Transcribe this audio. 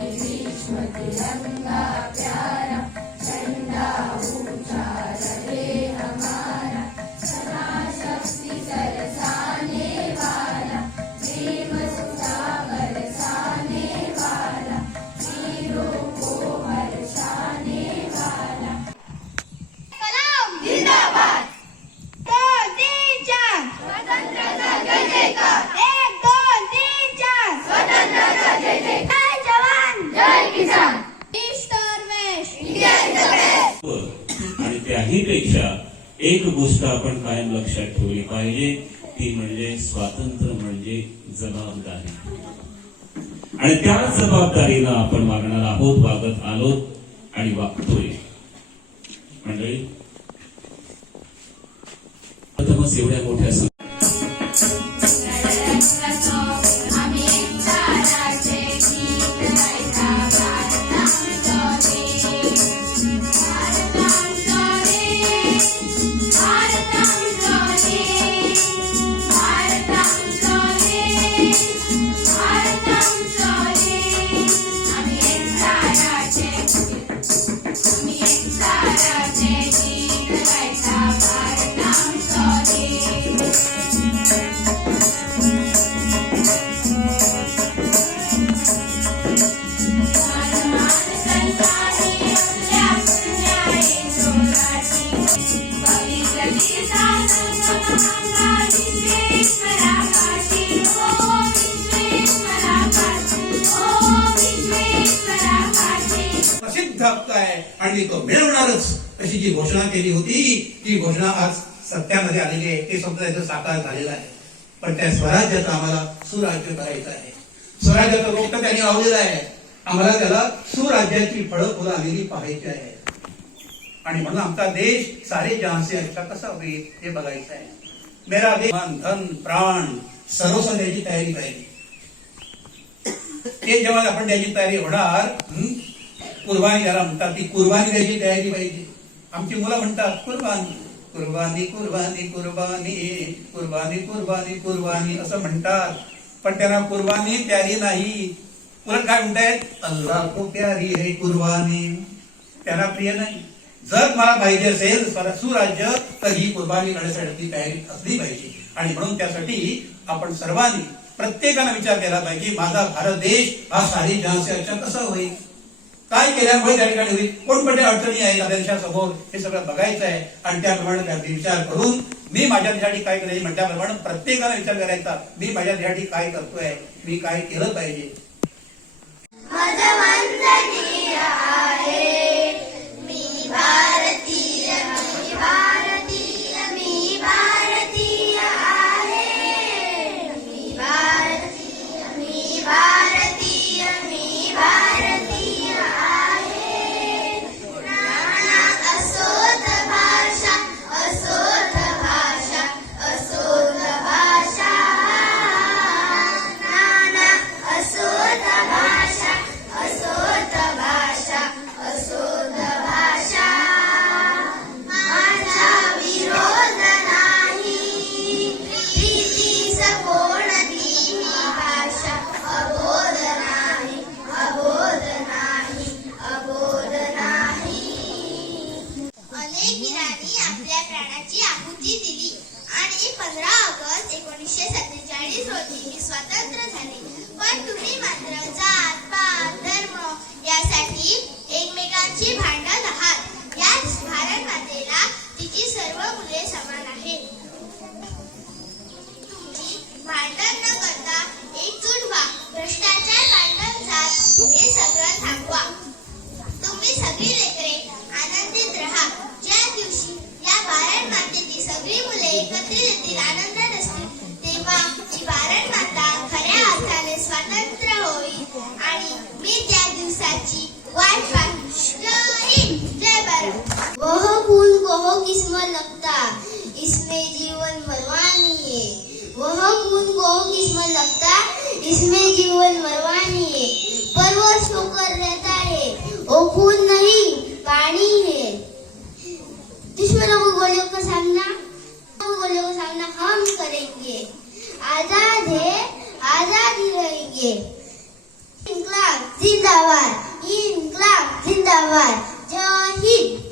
तिरंगा प्यारा झंडा ऊंचा रहे हमारा, सदा शक्ति बरसाने वाला, प्रेम सुधा बरसाने वाला, वीरों को हर्षाने वाला। कलाम जिंदाबाद। 2 3 4 स्वतंत्रता जय जयकार। 1 2 3 4 स्वतंत्रता जय जयकार। जय किसान। आणि त्याहीपेक्षा एक गोष्ट आपण कायम लक्षात ठेवली पाहिजे, ती म्हणजे स्वातंत्र्य म्हणजे जबाबदारी, आणि त्या जबाबदारीनं आपण वागणार आहोत, वागत आलोत आणि वागतोय. मंडळी, प्रथमच एवढ्या मोठ्या हक्क आहे आणि तो मिळवणारच अशी जी घोषणा केली होती, ती घोषणा आज सत्यामध्ये आलेली आहे. ते स्वप्न त्याचं साकार झालेलं आहे. पण त्या स्वराज्याचं आम्हाला सुराज्य करायचं आहे. स्वराज्याचं रोप त्यांनी लावलेलं आहे. आम्हाला त्याला सुराज्याची फळं फुलं आलेली पाहायची आहे. आणि म्हणून आमचा देश सारे जहां से अच्छा कसा होईल हे बघायचं आहे. मेरा देश धन प्राण सर्वस्व द्यायची तयारी पाहिजे. ते जेव्हा आपण द्यायची तयारी होणार, कुर्बानी ज्याला म्हणतात, ती कुर्बानी द्यायची तयारी पाहिजे. आमची मुलं म्हणतात कुर्बानी कुर्बानी कुर्बानी कुर्बानी कुर्बानी कुर्बानी कुर्बानी असं म्हणतात, पण त्यांना कुर्बानी प्यारी नाही. उलट काय म्हणतायत, अल्लाह को प्यारी है कुर्बानी. त्यांना प्रिय नाही. जर मला पाहिजे असेल सुराज्य, तर ही कुर्बानी करण्यासाठी तयारी असली पाहिजे. आणि म्हणून त्यासाठी आपण सर्वांनी प्रत्येकाने विचार केला पाहिजे, माझा भारत देश हा सारी जहां से अच्छा कसा होईल, काय केल्यामुळे त्या ठिकाणी होईल, कोणकोणत्या अडचणी आहेत आपल्या देशासमोर, हे सगळं बघायचं आहे. आणि त्याप्रमाणे त्याचा विचार करून मी माझ्या देशासाठी काय करायचे म्हटल्याप्रमाणे प्रत्येकाने विचार करायचा, मी माझ्या देशासाठी काय करतोय, मी काय केलं पाहिजे. स्वातंत्र्य झाले, पण तुम्ही मात्र जात पात धर्म यासाठी एकमेकांची भांडत आहात. याच भारत मातेला तिची सर्व मुले समान आहेत. तुम्ही भांडण न करता एकजूट व्हा, भ्रष्टाचार, भांडण, जात हे सगळं थांबवा. तुम्ही सगळी लेकरे आनंदित राहा. ज्या दिवशी या भारत मातेची सगळी मुले एकत्रित येतील, आनंदात असतील, तेव्हा ही भारत माता खऱ्या अर्थाने स्वतंत्र होईल. आणि मी त्या दिवसाची वाट पाहतो. जय भारत. वह फूल को किस्मत लगता, इसमें जीवन मरवानी है. वह फूल को किस्मत लगता, इसमें जीवन मरवानी है. परवश होकर रहता है, वो खून नहीं पानी है. दुश्मनों को गोलियों का सामना हम करेंगे. आजाद है, आजाद ही रहेंगे. इंकलाब जिंदाबाद. इन्क्लाब जिंदाबाद. जय हिंद.